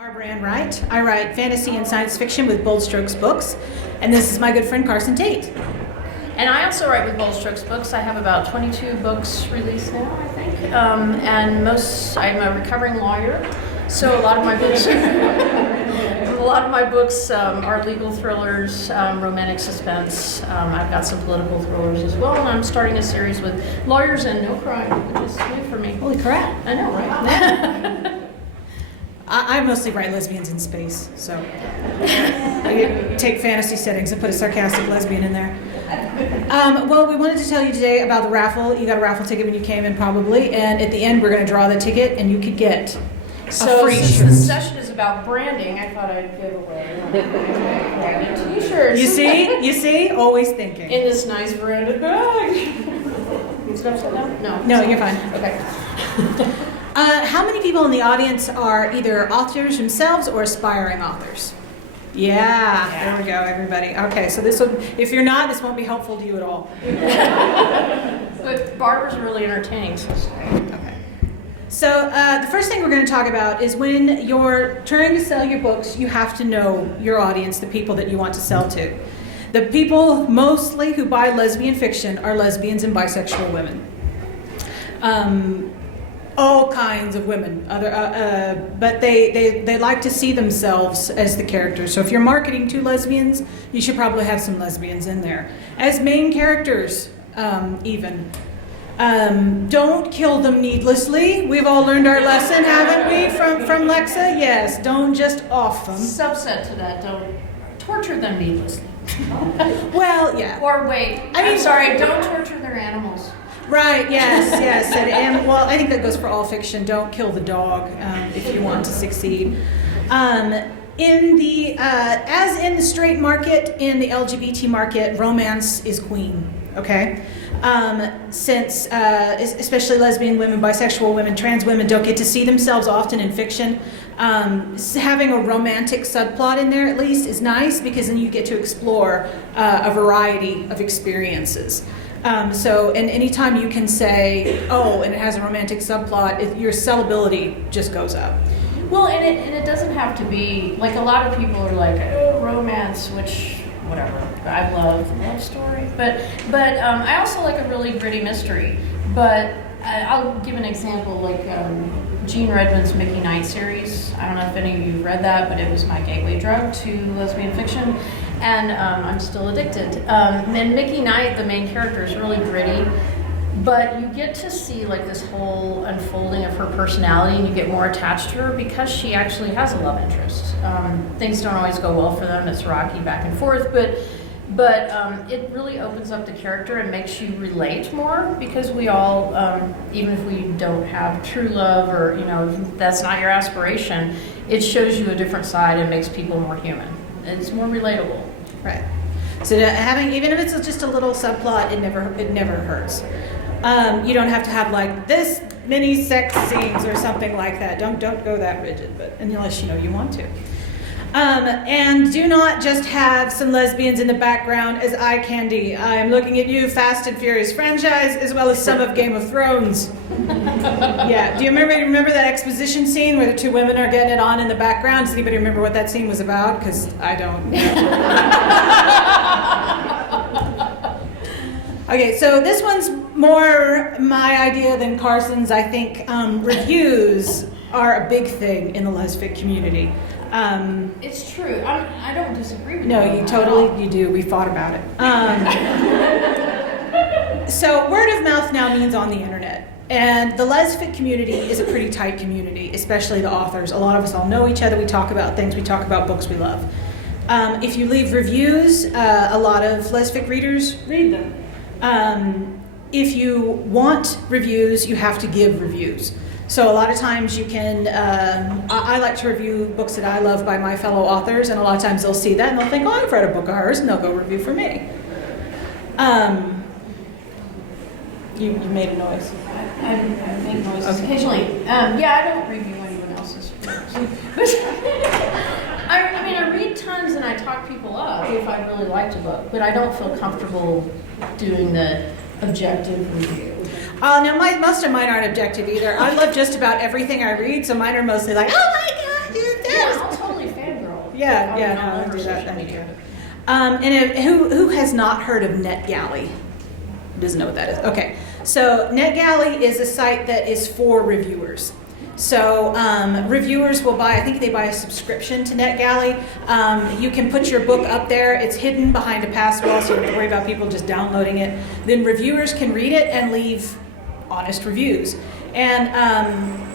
Barbara Ann Wright. I write fantasy and science fiction with Bold Strokes Books, and this is my good friend Carsen Taite. And I also write with Bold Strokes Books. I have about 22 books released now, I think. I'm a recovering lawyer, so a lot of my books, are legal thrillers, romantic suspense. I've got some political thrillers as well, and I'm starting a series with lawyers and no crime, which is new for me. Holy crap! I know, right? I mostly write lesbians in space, so I take fantasy settings and put a sarcastic lesbian in there. Well, we wanted to tell you today about the raffle. You got a raffle ticket when you came in, probably, and at the end we're going to draw the ticket, and you could get a free since shirt. The session is about branding, I thought I'd give away T-shirts. You see, always thinking. In this nice branded bag. Is it upside down? No, you're fine. Okay. How many people in the audience are either authors themselves or aspiring authors? Yeah, there we go, everybody. Okay, so if you're not, this won't be helpful to you at all. But Barbara's really entertaining, so okay. So the first thing we're going to talk about is when you're trying to sell your books, you have to know your audience, the people that you want to sell to. The people mostly who buy lesbian fiction are lesbians and bisexual women. All kinds of women, but they like to see themselves as the characters. So if you're marketing to lesbians, you should probably have some lesbians in there as main characters, even. Don't kill them needlessly. We've all learned our lesson, haven't we, from Lexa? Yes, don't just off them. Subset to that, don't torture them needlessly. Well, yeah. Or wait, I'm sorry, don't torture their animals. Right, yes. And well, I think that goes for all fiction. Don't kill the dog if you want to succeed. As in the straight market, in the LGBT market, romance is queen, okay? Since, especially lesbian women, bisexual women, trans women don't get to see themselves often in fiction, having a romantic subplot in there at least is nice because then you get to explore a variety of experiences. And anytime you can say, oh, and it has a romantic subplot, your sellability just goes up. Well, and it doesn't have to be, like a lot of people are like, oh, romance, which, whatever, I love story. But I also like a really gritty mystery. But I'll give an example, like Gene Redmond's Mickey Knight series. I don't know if any of you have read that, but it was my gateway drug to lesbian fiction. And I'm still addicted. And Mickey Knight, the main character, is really gritty, but you get to see like this whole unfolding of her personality, and you get more attached to her because she actually has a love interest. Things don't always go well for them; it's rocky back and forth, but it really opens up the character and makes you relate more because we all, even if we don't have true love or that's not your aspiration, it shows you a different side and makes people more human. It's more relatable. Right. So even if it's just a little subplot, it never hurts. You don't have to have like this many sex scenes or something like that. Don't go that rigid, but unless you want to. And do not just have some lesbians in the background as eye candy. I'm looking at you, Fast and Furious franchise, as well as some of Game of Thrones. Yeah. Do you remember that exposition scene where the two women are getting it on in the background? Does anybody remember what that scene was about? Because I don't. Okay, so this one's more my idea than Carsen's. I think reviews are a big thing in the lesfic community. It's true. I don't disagree with you. No, you do. We fought about it. So word of mouth now means on the internet. And the lesfic community is a pretty tight community, especially the authors. A lot of us all know each other. We talk about things. We talk about books we love. If you leave reviews, a lot of lesfic readers read them. If you want reviews, you have to give reviews. So a lot of times you can, I like to review books that I love by my fellow authors, and a lot of times they'll see that and they'll think, oh, I've read a book of hers, and they'll go review for me. You made a noise. I make noises occasionally. I don't review anyone else's books. I read tons and I talk people up if I really liked a book, but I don't feel comfortable doing the objective review. No, most of mine aren't objective either. I love just about everything I read, so mine are mostly like, oh my God, that was Yeah, on no, all I'll over do that social then. media. Who has not heard of NetGalley? Who doesn't know what that is? Okay, so NetGalley is a site that is for reviewers. So reviewers will buy, I think they buy a subscription to NetGalley. You can put your book up there. It's hidden behind a paywall, so you don't have to worry about people just downloading it. Then reviewers can read it and leave honest reviews. And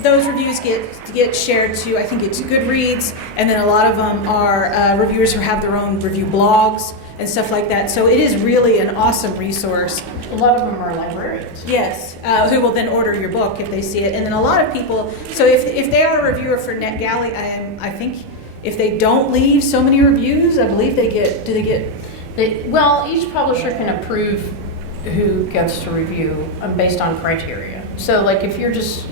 those reviews get shared to, I think it's Goodreads, and then a lot of them are reviewers who have their own review blogs and stuff like that. So it is really an awesome resource. A lot of them are librarians. Yes, who will then order your book if they see it. And then a lot of people, so if they are a reviewer for NetGalley, I think if they don't leave so many reviews, I believe they get, Well, each publisher can approve who gets to review based on criteria. So like if you're just,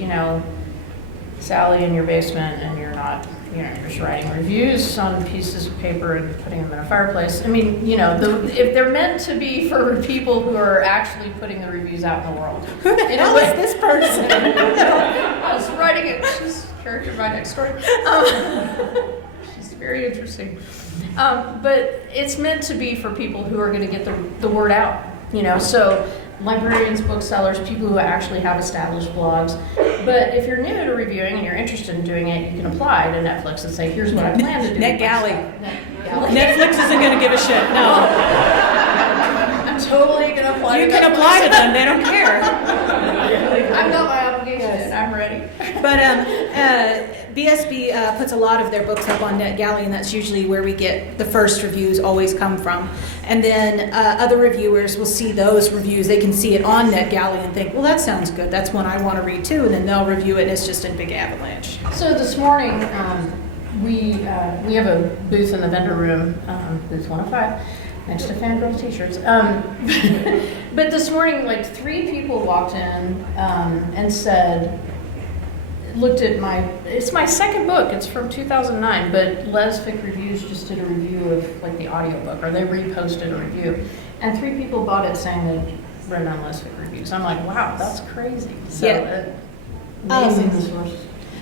Sally in your basement and you're not, you're just writing reviews on pieces of paper and putting them in a fireplace. I mean, if they're meant to be for people who are actually putting the reviews out in the world. who the hell is this person? I was writing it. She's a character right next door. She's very interesting. But it's meant to be for people who are going to get the word out. So librarians, booksellers, people who actually have established blogs. But if you're new to reviewing and you're interested in doing it, you can apply to Netflix and say, here's what I plan to do. NetGalley. NetGalley. Netflix isn't going to give a shit. No. I'm totally going to apply You to can Netflix. apply to them. They don't care. I've got my obligation. Yes. I'm ready. But BSB puts a lot of their books up on NetGalley, and that's usually where we get the first reviews always come from. And then other reviewers will see those reviews. They can see it on NetGalley and think, well, that sounds good. That's one I want to read too. And then they'll review it, and it's just a big avalanche. So this morning, we have a booth in the vendor room, booth 105, next to Fangirl t-shirts. But this morning, like 3 people walked in and said, looked at it's my second book, it's from 2009, but Lesfic Reviews just did a review of like the audiobook, or they reposted a review, and 3 people bought it saying they read on Lesfic Reviews. I'm like, wow, that's crazy. So amazing the source.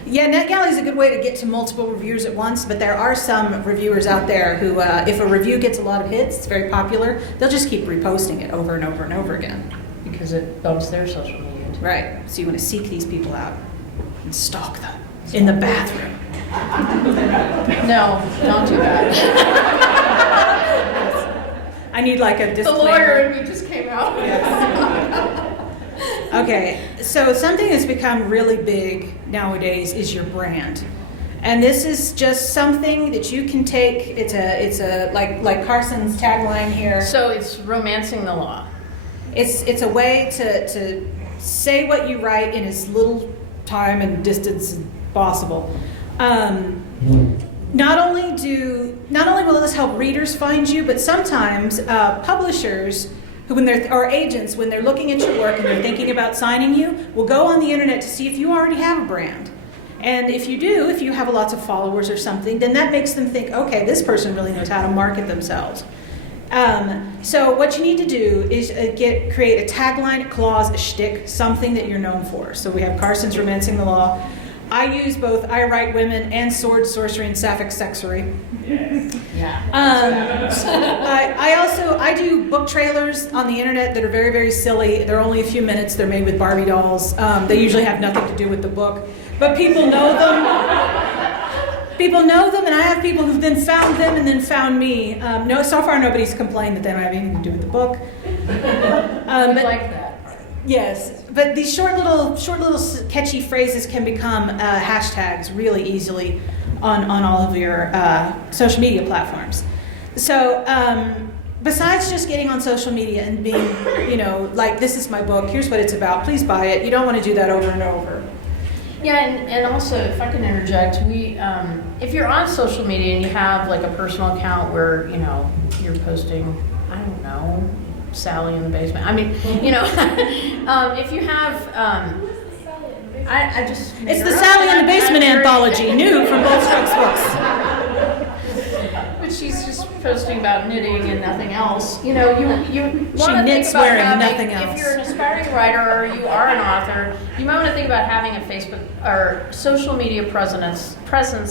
Yeah, NetGalley is a good way to get to multiple reviewers at once, but there are some reviewers out there who, if a review gets a lot of hits, it's very popular, they'll just keep reposting it over and over and over again. Because it bumps their social media too. Right, so you want to seek these people out and stalk them in the bathroom. No, don't do that. I need like a The disclaimer. lawyer in me just came out. Okay, so something that's become really big nowadays is your brand. And this is just something that you can take, it's a like Carsen's tagline here. So it's romancing the law. It's a way to say what you write in as little time and distance as possible. Not only will this help readers find you, but sometimes publishers or agents, when they're looking at your work and they're thinking about signing you, will go on the internet to see if you already have a brand. And if you do, if you have lots of followers or something, then that makes them think, okay, this person really knows how to market themselves. So what you need to do is create a tagline, a clause, a shtick, something that you're known for. So we have Carsen's Romancing the Law. I use both I Write Women and Sword, Sorcery, and Sapphic Sexery. Yeah. I do book trailers on the internet that are very, very silly. They're only a few minutes. They're made with Barbie dolls. They usually have nothing to do with the book, but people know them. People know them, and I have people who've then found them and then found me. So far nobody's complained that they don't have anything to do with the book. I like that. Yes, but these short little catchy phrases can become hashtags really easily on all of your social media platforms. So besides just getting on social media and being, like, this is my book, here's what it's about, please buy it, you don't want to do that over and over. Yeah, and also, if I can interject, if you're on social media and you have like a personal account where, you're posting, I don't know, Sally in the basement. I mean, if you have, I just... It's the Sally in the Basement anthology, new from Bold Strokes Books. But she's just posting about knitting and nothing else, you know, you want to think knits about wearing having, nothing else. if you're an aspiring writer or you are an author, you might want to think about having a Facebook or social media presence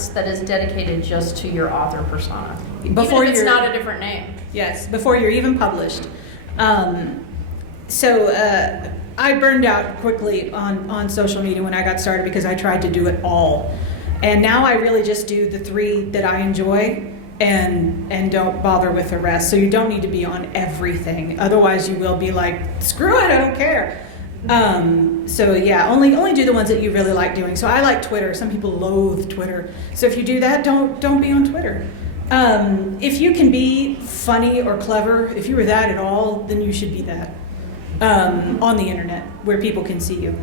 that is dedicated just to your author persona. Before even if it's you're- not a different name. Yes, before you're even published. I burned out quickly on social media when I got started because I tried to do it all. And now I really just do the 3 that I enjoy and don't bother with the rest. So you don't need to be on everything. Otherwise you will be like, screw it, I don't care. Only do the ones that you really like doing. So I like Twitter. Some people loathe Twitter. So if you do that, don't be on Twitter. If you can be funny or clever, if you were that at all, then you should be that on the internet where people can see you.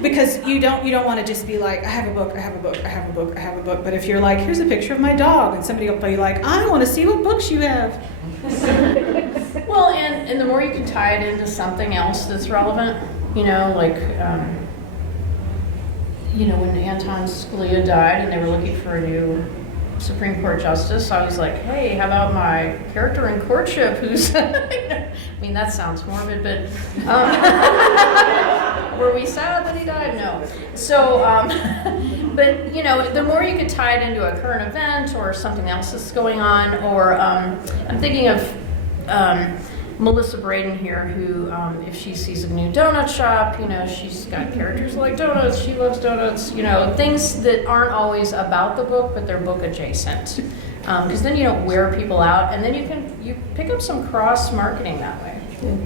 Because you don't want to just be like, I have a book, I have a book, I have a book, I have a book. But if you're like, here's a picture of my dog, and somebody will be like, I want to see what books you have. Well, and the more you can tie it into something else that's relevant, you know, like, when Anton Scalia died and they were looking for a new Supreme Court justice, I was like, hey, how about my character in Courtship who's, I mean, that sounds morbid, but were we sad that he died? No. So, but, you know, the more you could tie it into a current event or something else that's going on, or I'm thinking of Melissa Braden here, who, if she sees a new donut shop, you know, she's got characters like donuts, she loves donuts, you know, things that aren't always about the book, but they're book adjacent. Because then you don't wear people out, and then you pick up some cross marketing that way.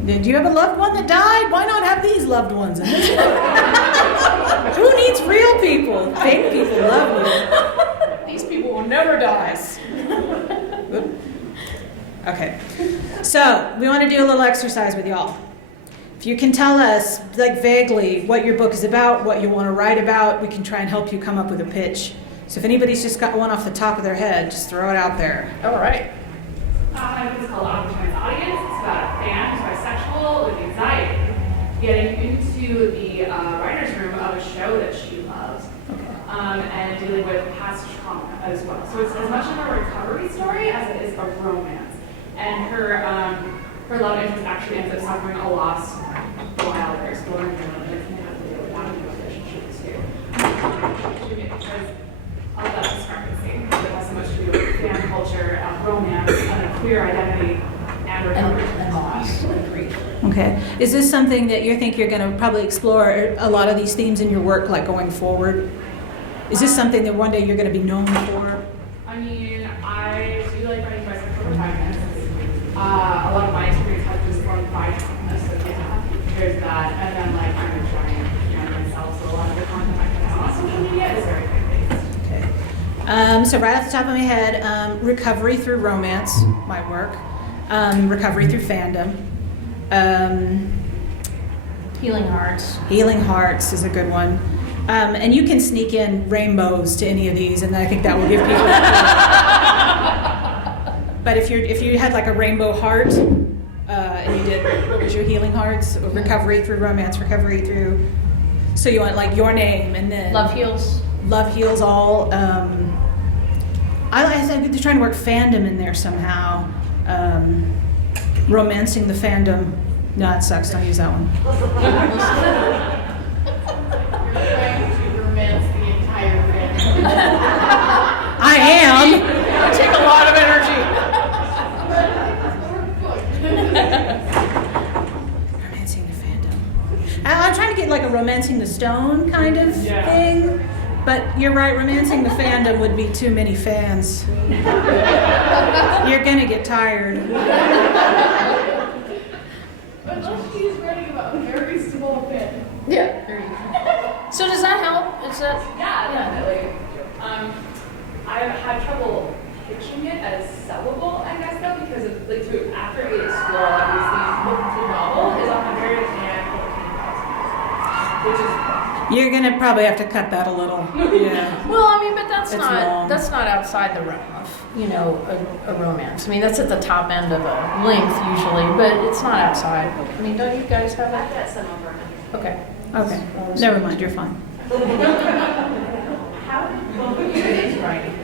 Do you have a loved one that died? Why not have these loved ones in this book? Who needs real people? Fake people love you. These people will never die. Okay, so we want to do a little exercise with y'all. If you can tell us, like vaguely, what your book is about, what you want to write about, we can try and help you come up with a pitch. So if anybody's just got one off the top of their head, just throw it out there. All right. My book is called Untitled Audience. It's about a fan who's bisexual with anxiety getting into the writer's room of a show that she loves, and dealing with past trauma as well. So it's as much of a recovery story as it is a romance. And her love interest actually ends up suffering a loss while they're exploring her love interest and have to deal with that in the relationship too. Because of that discrepancy that has so much to do with fan culture, romance, and a queer identity, and recovery. And loss and grief. Okay. Is this something that you think you're going to probably explore a lot of these themes in your work, like going forward? Is this something that one day you're going to be known for? I mean, I do like writing bisexual protagonists. A lot of my experience has been formed by trauma, so yeah, there's that. And then, like, I'm a giant myself, so a lot of the content I put out on social media is very faith-based. Okay. So right off the top of my head, recovery through romance might work. Recovery through fandom. Healing Hearts. Healing Hearts is a good one. And you can sneak in rainbows to any of these, and I think that will give people. But if you had like a rainbow heart, and you did, what was your Healing Hearts? Recovery through romance, recovery through. So you want like your name, and then Love Heals. Love Heals all. I think they're trying to work fandom in there somehow. Romancing the fandom. No, it sucks. Don't use that one. You're trying to romance the entire family. I am. It take a lot of energy. Romancing the fandom. I'm trying to get like a romancing the stone kind of thing. But you're right, romancing the fandom would be too many fans. You're gonna get tired. Unless she's writing about a very small fan. Yeah, there you go. So does that help? Is that? Yeah, definitely. I've had trouble pitching it as sellable, I guess, though, because of, like, after it explore, obviously, the novel is on a very which is. You're gonna probably have to cut that a little. Yeah. Well, I mean, but that's It's not long. that's not outside the realm of, you know, a romance. I mean, that's at the top end of a length usually, but it's not outside. I mean, don't you guys have I've that? got some over. Okay. Okay. Never mind. You're fine. How did you guys writing?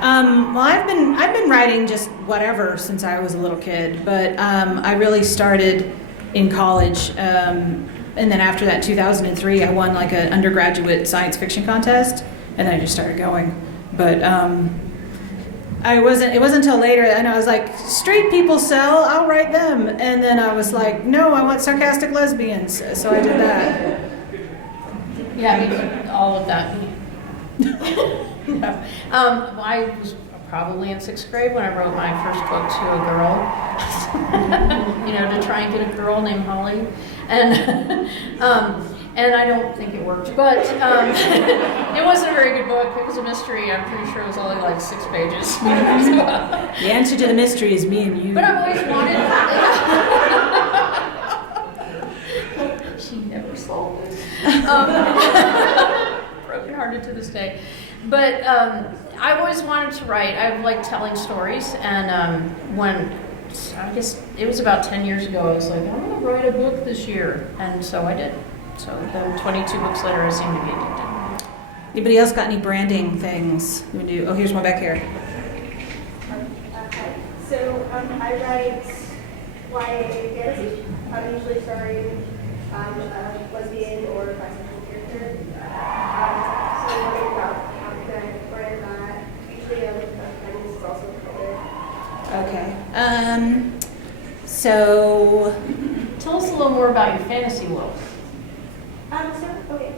Well, I've been writing just whatever since I was a little kid, but I really started in college, and then after that, 2003, I won like an undergraduate science fiction contest, and then I just started going. But it wasn't until later, and I was like, straight people sell, I'll write them, and then I was like, no, I want sarcastic lesbians, so I did that. Yeah, I mean, all of that. No. I was probably in 6th grade when I wrote my first book to a girl, to try and get a girl named Holly, and I don't think it worked, but it wasn't a very good book. It was a mystery. I'm pretty sure it was only like 6 pages. The answer to the mystery is me and you. But I've always wanted. She never solved it. Brokenhearted to this day. But I've always wanted to write. I like telling stories, and I guess it was about 10 years ago, I was like, I'm going to write a book this year, and so I did. So then 22 books later, I seem to be addicted. Anybody else got any branding things you would do? Oh, here's one back here. Hi. So I write YA fantasy. I'm usually starring a lesbian or bisexual character. So I'm wondering about how can I brand that. Usually Panelists is also included. Okay. So Tell us a little more about your fantasy world. Okay.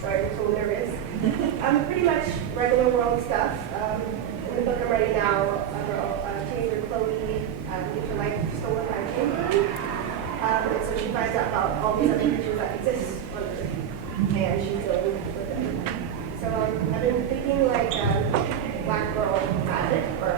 Sorry, I'm so nervous. Pretty much regular world stuff. In the book I'm writing now, a girl, teenager Chloe, gets her life stolen by a chamberlain. And so she finds out about all these other creatures that exist on Earth, and she's dealing with them. So I've been thinking like black girl magic, or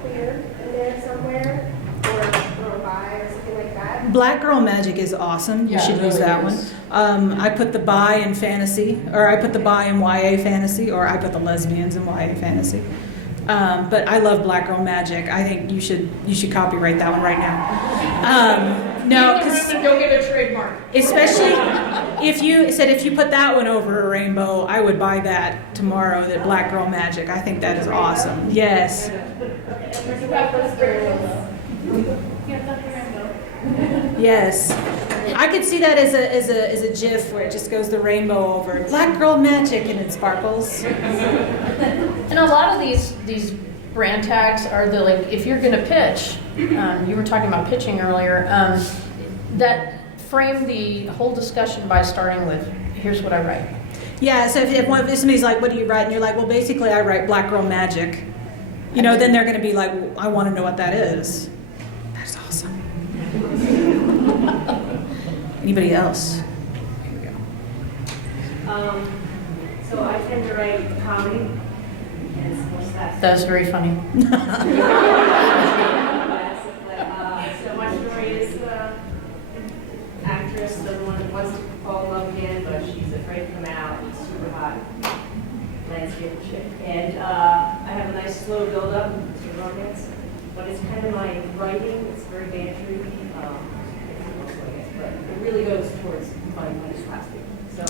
queer in there somewhere, or bi or something like that. Black Girl Magic is awesome. You Yeah, should it use really that is. one. I put the bi in fantasy, or I put the bi in YA fantasy, or I put the lesbians in YA fantasy. But I love Black Girl Magic. I think you should copyright that one right now. No, because Go get a trademark. especially if you put that one over a rainbow, I would buy that tomorrow. That Black Girl Magic. I think that is awesome. Yes. Yes. I could see that as a GIF where it just goes the rainbow over Black Girl Magic and it sparkles. And a lot of these brand tags are the, like, if you're going to pitch, you were talking about pitching earlier, that frame the whole discussion by starting with, here's what I write. Yeah, so if somebody's like, what do you write? And you're like, well, basically I write Black Girl Magic. Then they're going to be like, well, I want to know what that is. That's awesome. Anybody else? Here we go. So I tend to write comedy, and it's more slapstick. That was very funny. So my story is actress, the one that wants to fall in love again, but she's afraid to come out. It's super hot landscape chick. And I have a nice slow build-up to romance, but it's kind of my writing. It's very bantery. But it really goes towards finding my slapstick. So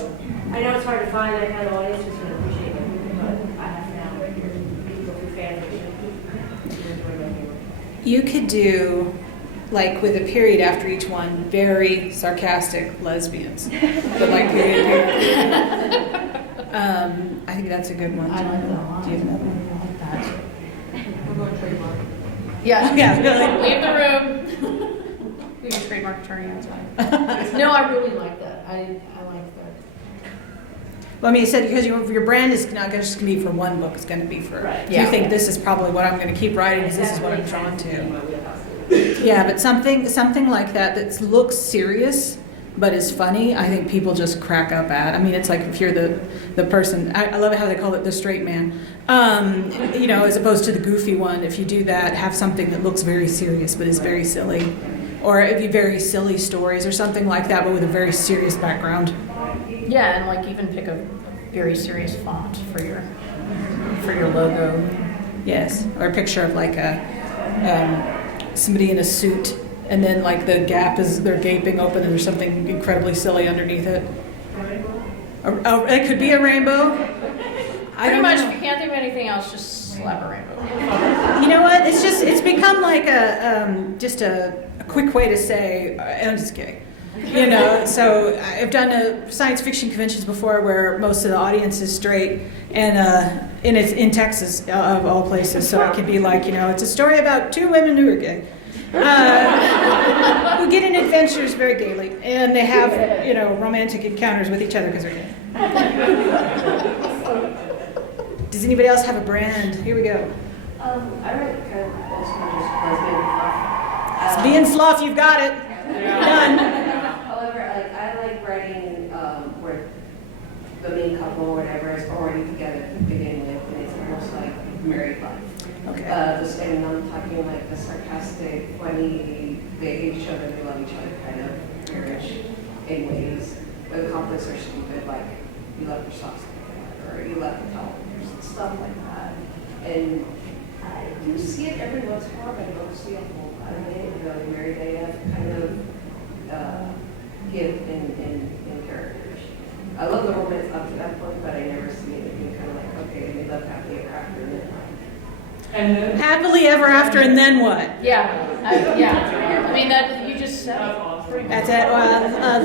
I know it's hard to find that kind of audience who's going to appreciate it, but I have now people through fan fiction who enjoy my humor. You could do, like with a period after each one, very sarcastic lesbians. But like period. I think that's a good one. I like that a lot. Do you have another one? I like that. We're going trademark. Yeah. Yeah, really. Leave the room. We can trademark attorney outside. No, I really like that. I like that. Well, I mean, you said because your brand is not just going to be for one book; it's going to be for. Right. You think this is probably what I'm going to keep writing because this is what I'm drawn to. Yeah, but something like that looks serious but is funny. I think people just crack up at. I mean, it's like if you're the person. I love how they call it the straight man. As opposed to the goofy one. If you do that, have something that looks very serious but is very silly. Or it'd be very silly stories or something like that, but with a very serious background. Yeah, and like even pick a very serious font for your logo. Yes, or a picture of like somebody in a suit, and then like the gap is they're gaping open, and there's something incredibly silly underneath it. It could be a rainbow. I Pretty don't much, know. if you can't think of anything else, just slap a rainbow. You know what? It's become like just a quick way to say I'm just gay. You know, so I've done science fiction conventions before where most of the audience is straight, and it's in Texas of all places. So it can be like, you know, it's a story about two women who are gay, who get in adventures very gaily, and they have, you know, romantic encounters with each other because they're gay. Does anybody else have a brand? Here we go. I write kind of also just lesbian fluff. Being fluff, you've got it. Done. However, I like writing where the main couple or whatever is already together to begin with, and it's almost like married life. Okay. And I'm talking like the sarcastic, funny, they show that they love each other kind of marriage in ways where the conflicts are stupid, like you left your socks like that, or you left the towel, stuff like that. And I do see it every once in a while, but I don't see a whole lot of it. You know, married they have kind of give in characters. I love the romance up to that point, but I never see it being kind of like, okay, they love happily ever after, and then And then Happily ever after, and then what? Yeah, yeah. I mean, that you just said it. That's it.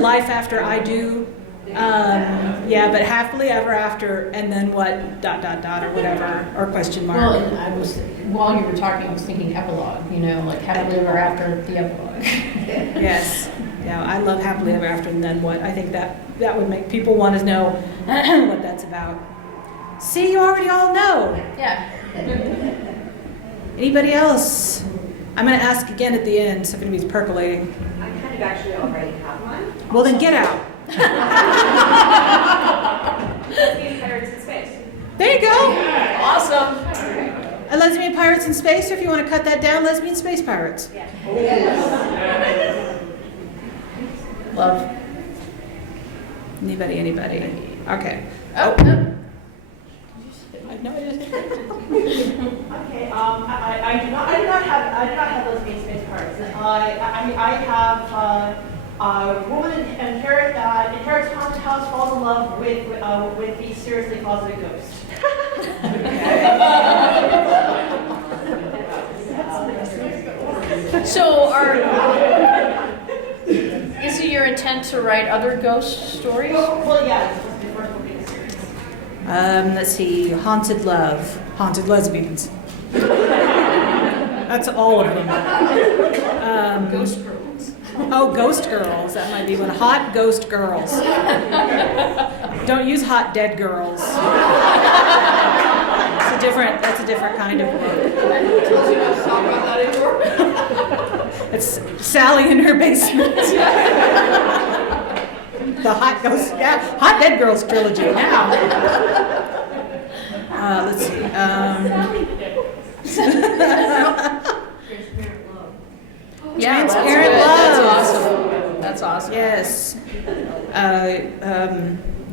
Life after I do. Yeah, but happily ever after, and then what? Dot dot dot or whatever, or question mark. Well, and I was, while you were talking, I was thinking epilogue, you know, like happily ever after the epilogue. Yes. Yeah, I love happily ever after, and then what? I think that would make people want to know what that's about. See, you already all know. Yeah. Anybody else? I'm going to ask again at the end, so if anybody's percolating. I kind of actually already have one. Well, then get out. Lesbian Pirates in Space. There you go. Awesome. A lesbian pirates in space, or if you want to cut that down, lesbian space pirates. Love. Anybody? Okay. Oh. No, I just Okay, I do not have lesbian space pirates. I have a woman inherits haunted house, falls in love with the seriously closeted ghost. So is it your intent to write other ghost stories? Well, yeah, it's supposed to be the first book in the series. Let's see. Haunted love. Haunted lesbians. That's all of them. Ghost girls. Oh, ghost girls. That might be one. Hot ghost girls. Don't use hot dead girls. That's a different kind of book. Talk about that anymore. It's Sally in her basement. The hot ghost, yeah, hot dead girls trilogy. Now, let's see. Yeah, Transparent that's love. good. That's awesome. Yes.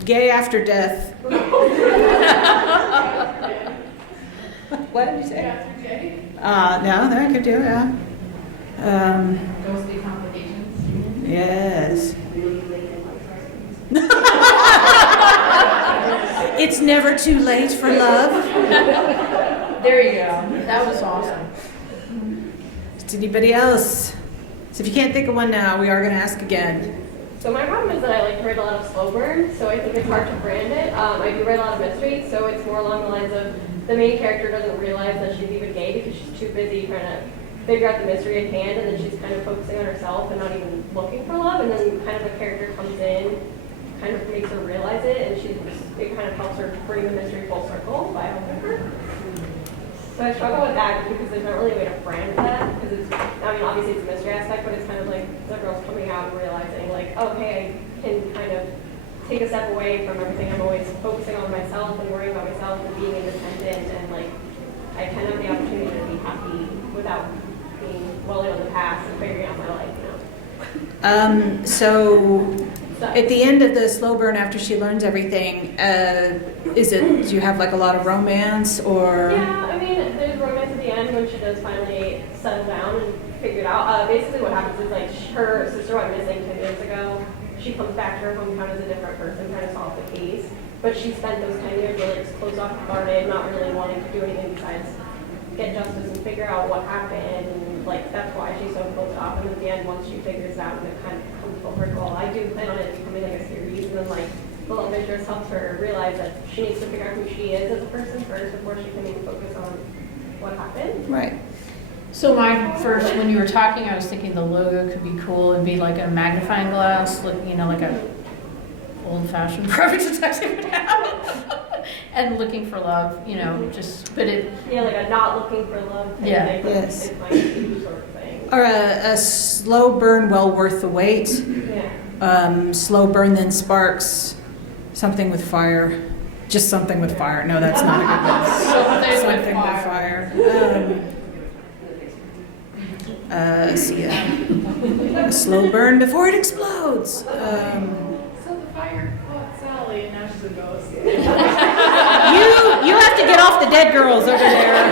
Gay after death. What did you say? No, that could do it. Yeah. Ghostly complications. Yes. It's never too late for love. There you go. That was awesome. Is anybody else? So if you can't think of one now, we are going to ask again. So my problem is that I like to write a lot of slow burn, so I think it's hard to brand it. I do write a lot of mysteries, so it's more along the lines of the main character doesn't realize that she's even gay because she's too busy trying to figure out the mystery at hand, and then she's kind of focusing on herself and not even looking for love, and then kind of a character comes in, kind of makes her realize it, and it kind of helps her bring the mystery full circle by helping her. So I struggle with that because there's not really a way to brand that, because it's, I mean, obviously it's a mystery aspect, but it's kind of like the girl's coming out and realizing like, oh, hey, I can kind of take a step away from everything. I'm always focusing on myself and worrying about myself and being independent, and like, I kind of have the opportunity to be happy without being dwelling on the past and figuring out my life, you know? So at the end of the slow burn, after she learns everything, do you have like a lot of romance or? Yeah, I mean, there's romance at the end when she does finally settle down and figure it out. Basically what happens is like her sister went missing 10 years ago. She comes back to her hometown as a different person, trying to solve the case. but she spent those 10 years really just closed off, guarded, not really wanting to do anything besides get justice and figure out what happened, and like that's why she's so closed off. And at the end, once she figures it out and it kind of comes full circle, I do plan on it becoming like a series, and then like the love interest helps her realize that she needs to figure out who she is as a person first before she can even focus on what happened. Right. So my first, when you were talking, I was thinking the logo could be cool. It'd be like a magnifying glass, like, you know, like a old-fashioned private detective would have. And looking for love, you know, just, but it... Yeah, like a not looking for love thing. Yeah. Like, Yes. it's my sort of thing. Or a slow burn, well worth the wait. Yeah. Slow burn, then sparks. Something with fire. Just something with fire. No, that's not a good one. Something with fire. See, a slow burn before it explodes. So the fire caught Sally, and now she's a ghost. You have to get off the dead girls over there.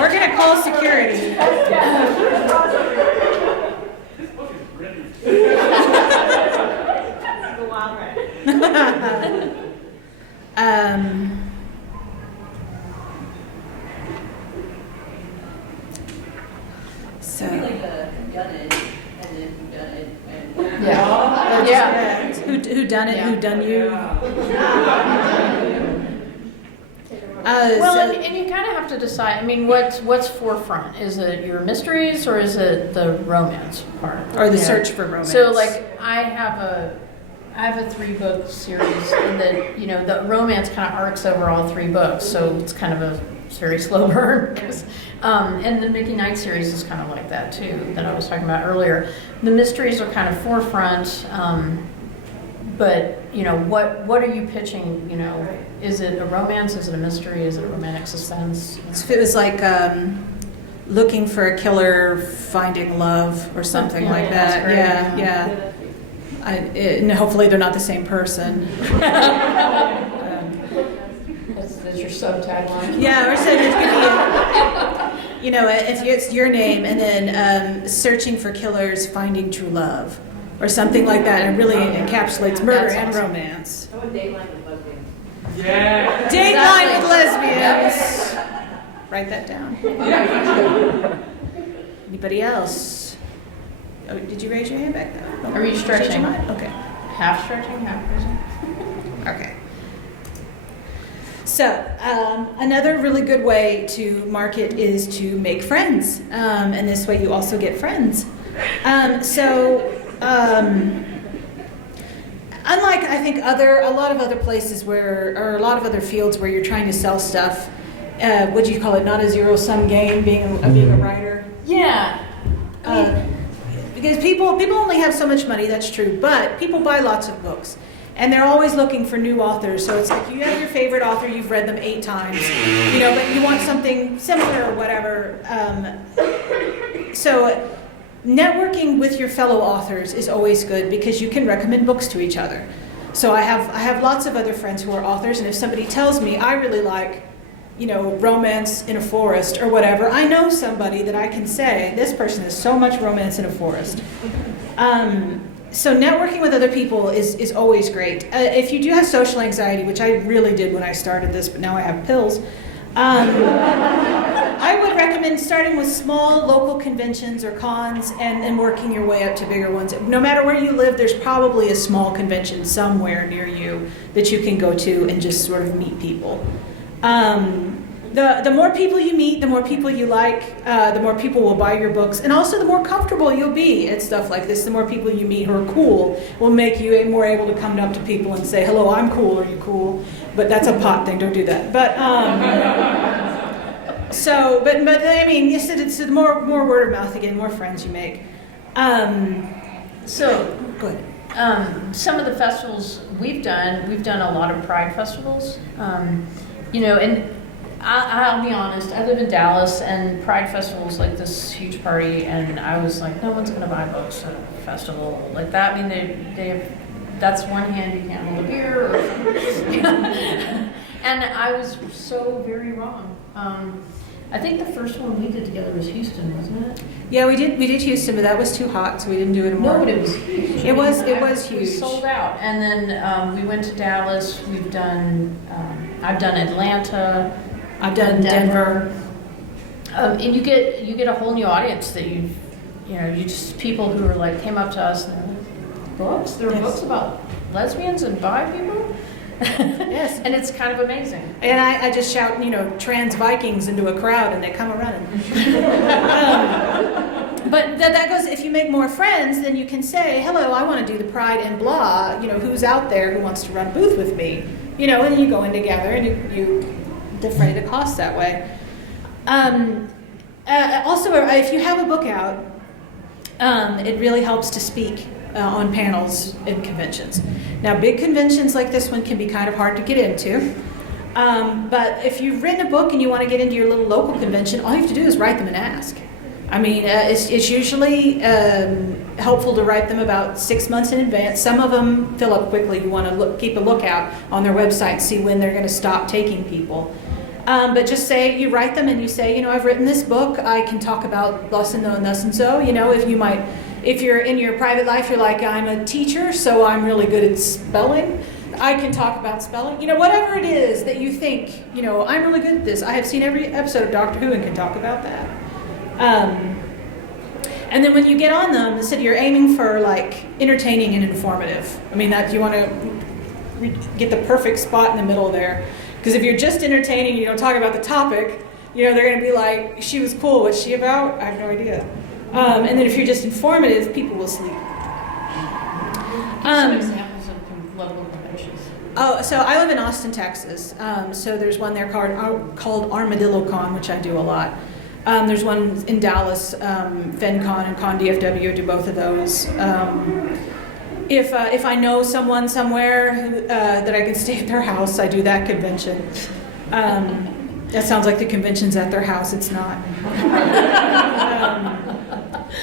We're gonna call security. This book is brilliant. The wild ride. So. Like a whodunit, and then whodunit, and Yeah. Yeah. Who done it? Yeah. Who done you? Well, and you kind of have to decide, I mean, what's forefront? Is it your mysteries or is it the romance part? Or the Yeah. search for romance. So like I have a 3-book series, and that, you know, the romance kind of arcs over all 3 books, so it's kind of a very slow burn. And the Mickey Knight series is kind of like that too, that I was talking about earlier. The mysteries are kind of forefront, but you know, what are you pitching? You know, is it a romance? Is it a mystery? Is it a romantic suspense? If it was like looking for a killer, finding love, or something Yeah, like that's that. great. Yeah. And hopefully they're not the same person. That's your sub-tagline. Yeah, or so it could be, you know, if it's your name and then searching for killers, finding true love, or something like that. It really encapsulates murder That's and awesome. romance. I would Dateline with Lesbian. Yeah. Dateline with lesbians. Write that down. Anybody else? Oh, did you raise your hand back there? Are you stretching? Change your mind? Okay. Half stretching, half prison. Okay. So, another really good way to market is to make friends. And this way you also get friends. Unlike, I think, a lot of other places or a lot of other fields where you're trying to sell stuff, what do you call it? Not a zero-sum game, being a writer. Yeah. Because people only have so much money, that's true, but people buy lots of books. And they're always looking for new authors. So it's like you have your favorite author, you've read them 8 times, you know, but you want something similar or whatever. So networking with your fellow authors is always good because you can recommend books to each other. So I have lots of other friends who are authors, and if somebody tells me I really like, you know, romance in a forest or whatever, I know somebody that I can say, this person has so much romance in a forest. So networking with other people is always great. If you do have social anxiety, which I really did when I started this, but now I have pills, I would recommend starting with small local conventions or cons and working your way up to bigger ones. No matter where you live, there's probably a small convention somewhere near you that you can go to and just sort of meet people. The more people you meet, the more people you like, the more people will buy your books, and also the more comfortable you'll be at stuff like this. The more people you meet who are cool will make you more able to come up to people and say, hello, I'm cool, are you cool? But that's a pot thing, don't do that. But but I mean, you said it's the more word of mouth again, more friends you make. So, Good. some of the festivals we've done a lot of Pride festivals. You know, and I'll be honest, I live in Dallas, and Pride Festival is like this huge party, and I was like, no one's going to buy books at a festival like that. I mean, they have, that's one hand you can't hold a beer, or and I was so very wrong. I think the first one we did together was Houston, wasn't it? Yeah, we did Houston, but that was too hot, so we didn't do it anymore. No, but it was huge. It was We huge. sold out. And then we went to Dallas. We've done, I've done Atlanta. I've done Denver. And you get a whole new audience that you just people who are like, came up to us and they're like, books? There are books about lesbians and bi people? Yes. And it's kind of amazing. And I just shout, trans Vikings into a crowd and they come running. But that goes, if you make more friends, then you can say, hello, I want to do the Pride and blah, who's out there who wants to run a booth with me? And you go in together and you defray the cost that way. Also, if you have a book out, it really helps to speak on panels and conventions. Now, big conventions like this one can be kind of hard to get into. But if you've written a book and you want to get into your little local convention, all you have to do is write them and ask. I mean, it's usually helpful to write them about 6 months in advance. Some of them fill up quickly. You want to keep a lookout on their website and see when they're going to stop taking people. But just say, you write them and you say, I've written this book. I can talk about thus and so. If you're in your private life, you're like, I'm a teacher, so I'm really good at spelling. I can talk about spelling. Whatever it is that you think, I'm really good at this. I have seen every episode of Doctor Who and can talk about that. And then when you get on them, instead you're aiming for like entertaining and informative. I mean, that you want to get the perfect spot in the middle there. Because if you're just entertaining and you don't talk about the topic, they're going to be like, she was cool, what's she about? I have no idea. And then if you're just informative, people will sleep. Some examples of local conventions. Oh, so I live in Austin, Texas. So there's one there called Armadillo Con, which I do a lot. There's one in Dallas, FenCon and Con DFW, do both of those. If I know someone somewhere that I can stay at their house, I do that convention. That sounds like the convention's at their house. It's not.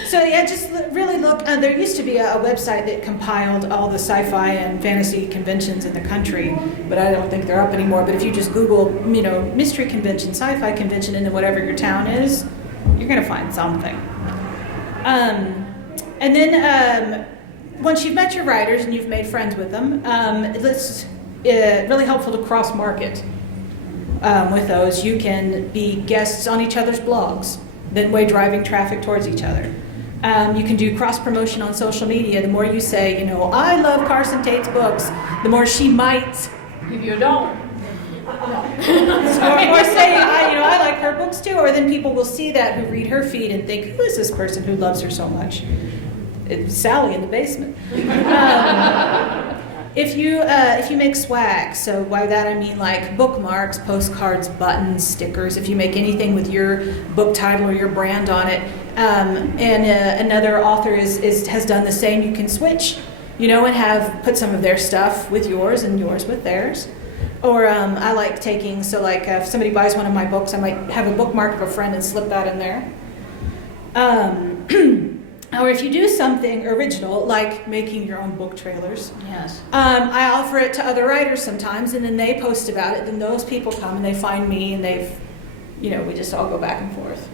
So yeah, just really look. There used to be a website that compiled all the sci-fi and fantasy conventions in the country, but I don't think they're up anymore. But if you just Google, mystery convention, sci-fi convention, and then whatever your town is, you're going to find something. And then once you've met your writers and you've made friends with them, it's really helpful to cross-market with those. You can be guests on each other's blogs, that way driving traffic towards each other. You can do cross-promotion on social media. The more you say, I love Carsen Taite's books, the more she might If you don't. or say, I like her books too. Or then people will see that who read her feed and think, who is this person who loves her so much? It's Sally in the basement. If you make swag, so by that I mean like bookmarks, postcards, buttons, stickers. If you make anything with your book title or your brand on it, and another author has done the same, you can switch, and put some of their stuff with yours and yours with theirs. Or I like taking, so like if somebody buys one of my books, I might have a bookmark of a friend and slip that in there. Or if you do something original, like making your own book trailers, Yes. I offer it to other writers sometimes, and then they post about it. Then those people come and they find me, and we just all go back and forth.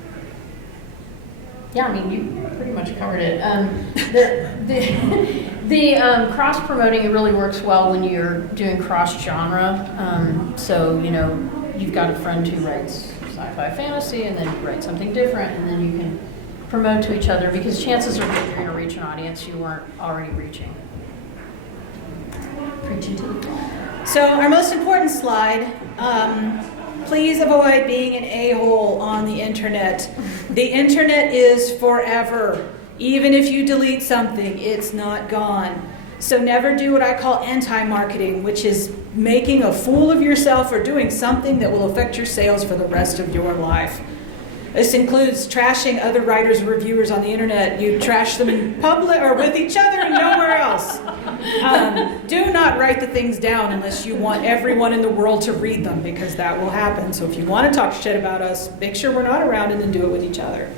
Yeah, I mean, you pretty much covered it. The cross-promoting, it really works well when you're doing cross-genre. So, you've got a friend who writes sci-fi fantasy, and then you write something different, and then you can promote to each other, because chances are that you're going to reach an audience you weren't already reaching. Preaching to the choir. So our most important slide, please avoid being an a-hole on the internet. The internet is forever. Even if you delete something, it's not gone. So never do what I call anti-marketing, which is making a fool of yourself or doing something that will affect your sales for the rest of your life. This includes trashing other writers or reviewers on the internet. You trash them in public or with each other and nowhere else. Do not write the things down unless you want everyone in the world to read them, because that will happen. So if you want to talk shit about us, make sure we're not around and then do it with each other.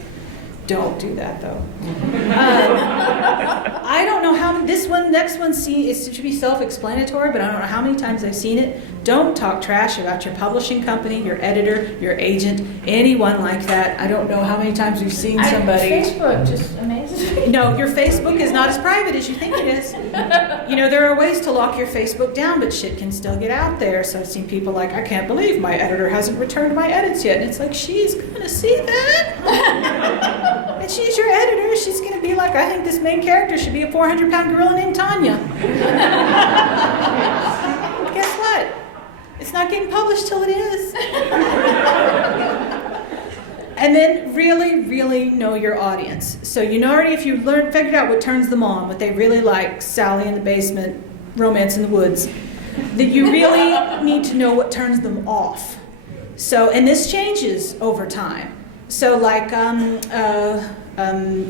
Don't do that though. I don't know how next one, it should be self-explanatory, but I don't know how many times I've seen it. Don't talk trash about your publishing company, your editor, your agent, anyone like that. I don't know how many times we've seen somebody. Facebook just amazes me. No, your Facebook is not as private as you think it is. You know, there are ways to lock your Facebook down, but shit can still get out there. So I've seen people like, I can't believe my editor hasn't returned my edits yet. And it's like, she's gonna see that. And she's your editor. She's gonna be like, I think this main character should be a 400-pound gorilla named Tanya. Guess what? It's not getting published till it is. And then really, really know your audience. So you know already if you figured out what turns them on, what they really like, Sally in the basement, romance in the woods, that you really need to know what turns them off. So, and this changes over time. So like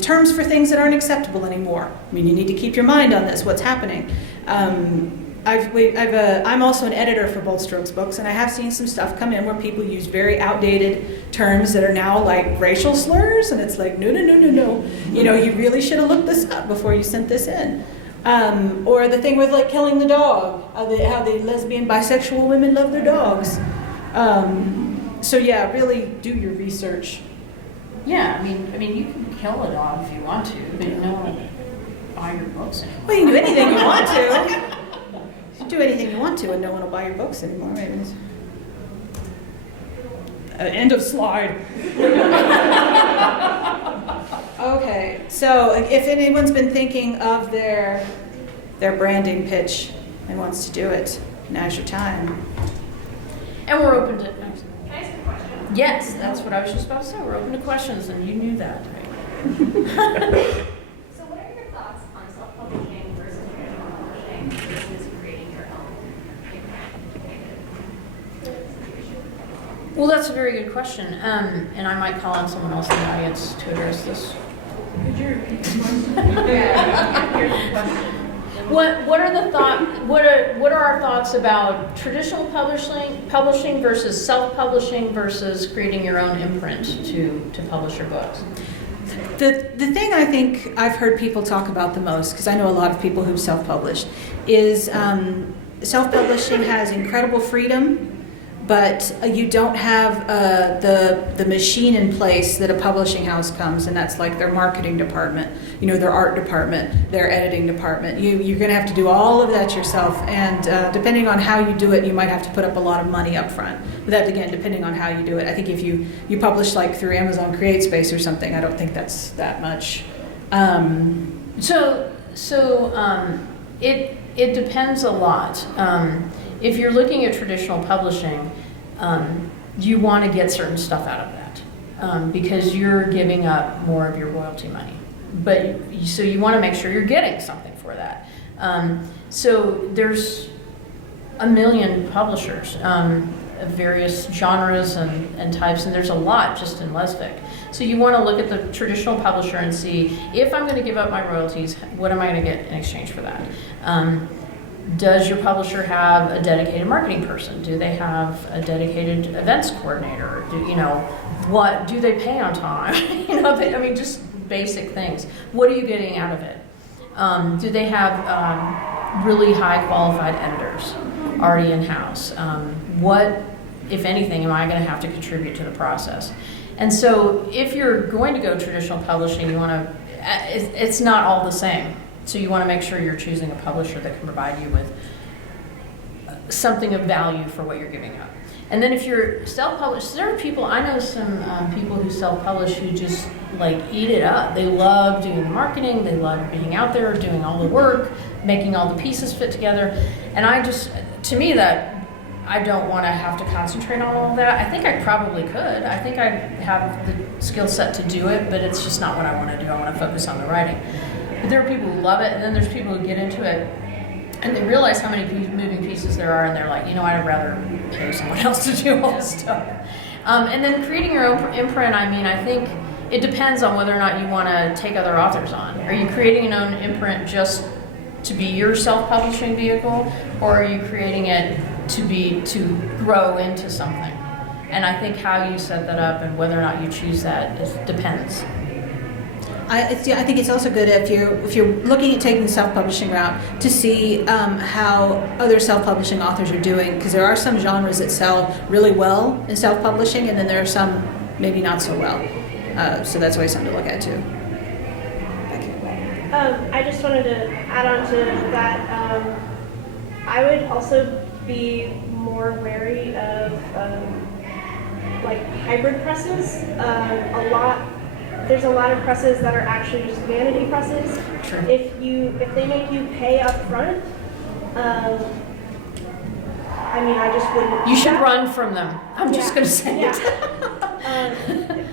terms for things that aren't acceptable anymore. I mean, you need to keep your mind on this, what's happening. I'm also an editor for Bold Strokes books, and I have seen some stuff come in where people use very outdated terms that are now like racial slurs, and it's like, no. You know, you really should have looked this up before you sent this in. Or the thing with like killing the dog, how the lesbian, bisexual women love their dogs. So yeah, really do your research. Yeah, I mean, you can kill a dog if you want to, but no one will buy your books anymore. Well, you can do anything you want to. You can do anything you want to, and no one will buy your books anymore. Right? End of slide. Okay, so if anyone's been thinking of their branding pitch and wants to do it, now's your time. And we're open to. Can I ask a question? Yes, that's what I was just about to say. We're open to questions, and you knew that. So what are your thoughts on self-publishing versus traditional publishing versus creating your own imprint? Well, that's a very good question, and I might call on someone else in the audience to address this. Could you repeat the question? Here's the question. What are our thoughts about traditional publishing versus self-publishing versus creating your own imprint to publish your books? The thing I think I've heard people talk about the most, because I know a lot of people who've self-published, is self-publishing has incredible freedom, but you don't have the machine in place that a publishing house comes, and that's like their marketing department, you know, their art department, their editing department. You're going to have to do all of that yourself, and depending on how you do it, you might have to put up a lot of money up front. But that, again, depending on how you do it. I think if you publish like through Amazon CreateSpace or something, I don't think that's that much. It depends a lot. If you're looking at traditional publishing, you want to get certain stuff out of that because you're giving up more of your royalty money. So you want to make sure you're getting something for that. So there's a million publishers of various genres and types, and there's a lot just in Lesbic. So you want to look at the traditional publisher and see, if I'm going to give up my royalties, what am I going to get in exchange for that? Does your publisher have a dedicated marketing person? Do they have a dedicated events coordinator? What do they pay on time? Just basic things. What are you getting out of it? Do they have really high qualified editors already in-house? What, if anything, am I going to have to contribute to the process? And so if you're going to go traditional publishing, it's not all the same. So you want to make sure you're choosing a publisher that can provide you with something of value for what you're giving up. And then if you're self-published, there are people, I know some people who self-publish who just like eat it up. They love doing the marketing, they love being out there, doing all the work, making all the pieces fit together. And to me, that I don't want to have to concentrate on all of that. I think I probably could. I think I have the skill set to do it, but it's just not what I want to do. I want to focus on the writing. But there are people who love it, and then there's people who get into it, and they realize how many moving pieces there are, and they're like, I'd rather pay someone else to do all this stuff. And then creating your own imprint, I think it depends on whether or not you want to take other authors on. Are you creating an own imprint just to be your self-publishing vehicle, or are you creating it to grow into something? And I think how you set that up and whether or not you choose that depends. I think it's also good if you're looking at taking the self-publishing route to see how other self-publishing authors are doing, because there are some genres that sell really well in self-publishing, and then there are some maybe not so well. So that's always something to look at too. I just wanted to add on to that. I would also be more wary of like hybrid presses. There's a lot of presses that are actually just vanity presses. True. If they make you pay up front, I mean, I just wouldn't. You should run from them. I'm just going to say it.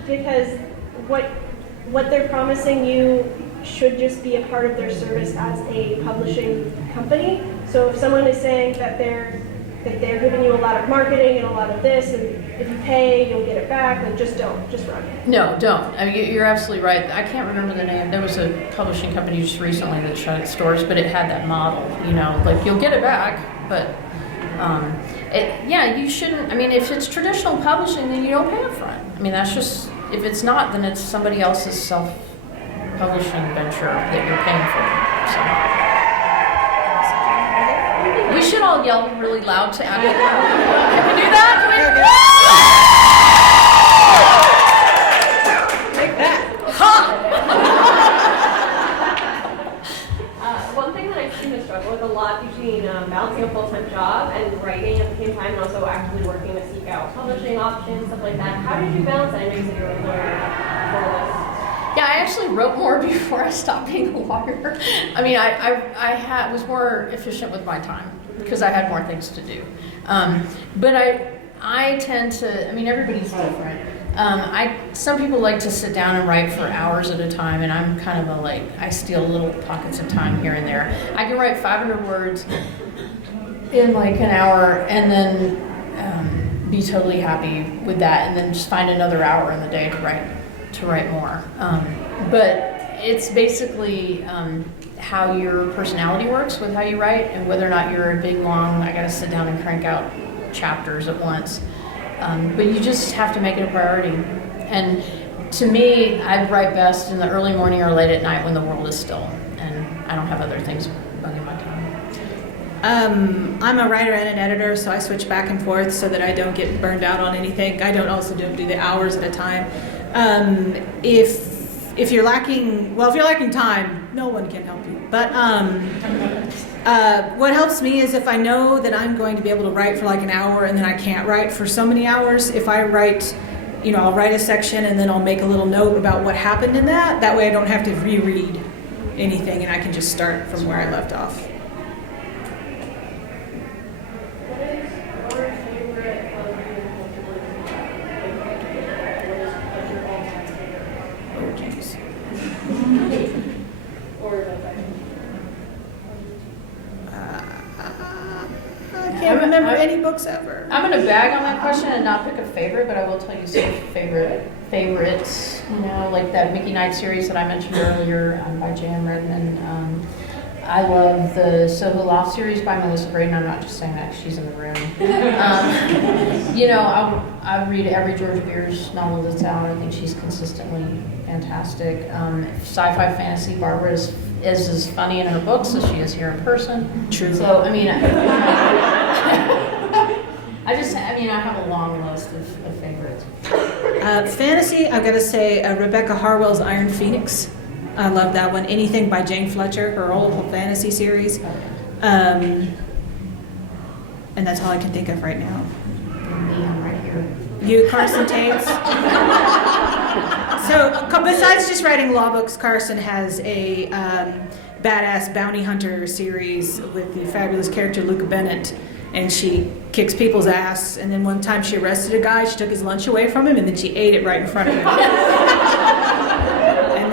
Because what they're promising you should just be a part of their service as a publishing company. So if someone is saying that they're giving you a lot of marketing and a lot of this, and if you pay, you'll get it back, then just run. No, don't. I mean, you're absolutely right. I can't remember the name. There was a publishing company just recently that shut its doors, but it had that model, like you'll get it back, but you shouldn't. I mean, if it's traditional publishing, then you don't pay up front. I mean, that's just, if it's not, then it's somebody else's self-publishing venture that you're paying for. So. We should all yell really loud to Abby. Can we do that? Take that. One thing that I seem to struggle with a lot between balancing a full-time job and writing at the same time, and also actively working to seek out publishing options, stuff like that. How did you balance that? I know you said you were a lawyer before this. Yeah, I actually wrote more before I stopped being a lawyer. I mean, I was more efficient with my time because I had more things to do. But I tend to, I mean, everybody's different. Some people like to sit down and write for hours at a time, and I'm kind of I steal little pockets of time here and there. I can write 500 words in like an hour and then be totally happy with that, and then just find another hour in the day to write more. But it's basically how your personality works with how you write, and whether or not you're a big, long, I gotta sit down and crank out chapters at once. But you just have to make it a priority. And to me, I write best in the early morning or late at night when the world is still, and I don't have other things bugging my time. I'm a writer and an editor, so I switch back and forth so that I don't get burned out on anything. I don't also do the hours at a time. If you're lacking time, no one can help you. But what helps me is if I know that I'm going to be able to write for like an hour and then I can't write for so many hours, if I write, I'll write a section and then I'll make a little note about what happened in that. That way I don't have to reread anything and I can just start from where I left off. I can't remember any books ever. I'm going to bag on that question and not pick a favorite, but I will tell you some favorites. Like that Mickey Knight series that I mentioned earlier by Jan Redmond. I love the Soho Loft series by Melissa Braden. I'm not just saying that, she's in the room. I read every George Beers novel that's out. I think she's consistently fantastic. Sci-fi fantasy, Barbara is as funny in her books as she is here in person. True. So, I mean, I have a long list of favorites. Fantasy, I've got to say Rebecca Harwell's Iron Phoenix. I love that one. Anything by Jane Fletcher, her whole fantasy series. And that's all I can think of right now. Me, I'm right here. You, Carsen Taite. So besides just writing law books, Carsen has a badass bounty hunter series with the fabulous character Luca Bennett, and she kicks people's ass. And then one time she arrested a guy, she took his lunch away from him, and then she ate it right in front of him. And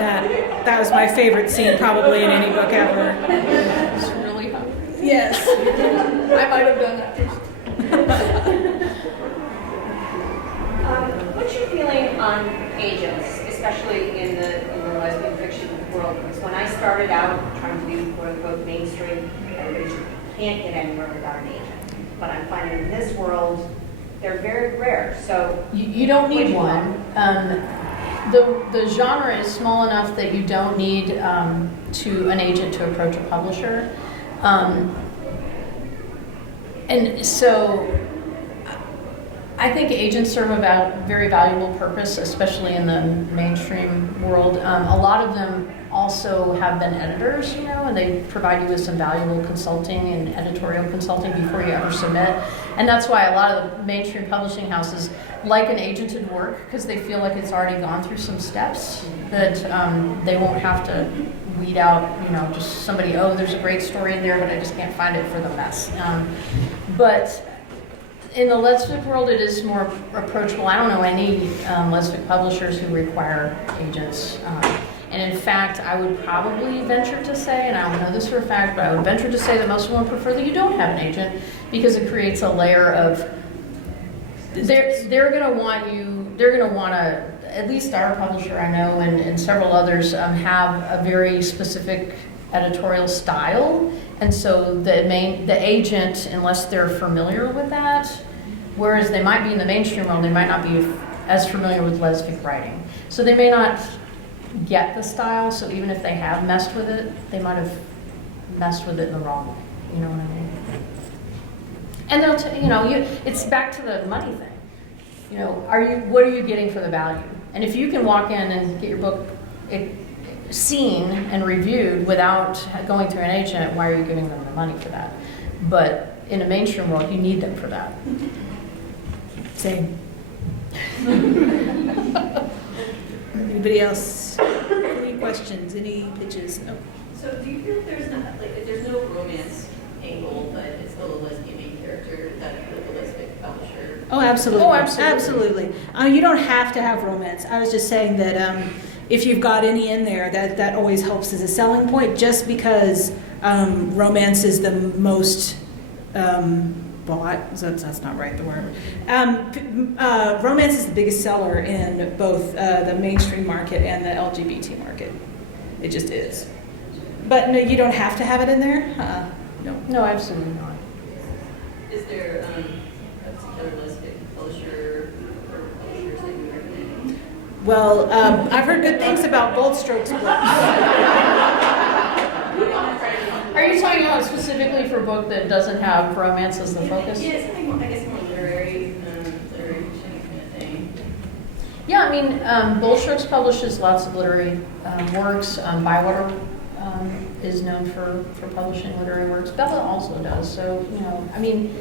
that was my favorite scene probably in any book ever. It's really hungry. Yes. I might have done that. What's your feeling on agents, especially in the lesbian fiction world? Because when I started out trying to do quote-unquote mainstream, everybody can't get anywhere without an agent. But I'm finding in this world, they're very rare. So you don't need one. the genre is small enough that you don't need to an agent to approach a publisher. And so I think agents serve a very valuable purpose, especially in the mainstream world. A lot of them also have been editors, and they provide you with some valuable consulting and editorial consulting before you ever submit. And that's why a lot of the mainstream publishing houses like an agented work, because they feel like it's already gone through some steps that they won't have to weed out, just somebody, there's a great story in there, but I just can't find it for the mess. But in the lesbian world, it is more approachable. I don't know any lesbian publishers who require agents. And in fact, I would probably venture to say, and I don't know this for a fact, but I would venture to say that most of them prefer that you don't have an agent, because it creates a layer of, they're going to want to, at least our publisher I know and several others have a very specific editorial style. And so the agent, unless they're familiar with that, whereas they might be in the mainstream world, they might not be as familiar with lesbian writing. So they may not get the style, so even if they have messed with it, they might have messed with it in the wrong way. You know what I mean? And they'll it's back to the money thing. What are you getting for the value? And if you can walk in and get your book seen and reviewed without going through an agent, why are you giving them the money for that? But in a mainstream world, you need them for that. Same. Anybody else? Any questions? Any pitches? No. So do you feel there's no romance angle, but it's still a lesbian main character that the lesbian publisher? Oh, absolutely. Oh, absolutely. You don't have to have romance. I was just saying that if you've got any in there, that always helps as a selling point, just because romance is the most bought. That's not right, the word. Romance is the biggest seller in both the mainstream market and the LGBT market. It just is. But no, you don't have to have it in there. No, absolutely not. Is there a particular lesbian publisher or publishers that you recommend? Well, I've heard good things about Bold Strokes books. Are you talking about specifically for a book that doesn't have romance as the focus? Yeah, something more, I guess more literary fiction kind of thing. Yeah, I mean, Bold Strokes publishes lots of literary works. Bywater is known for publishing literary works. Bella also does. So, I mean,